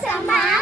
什么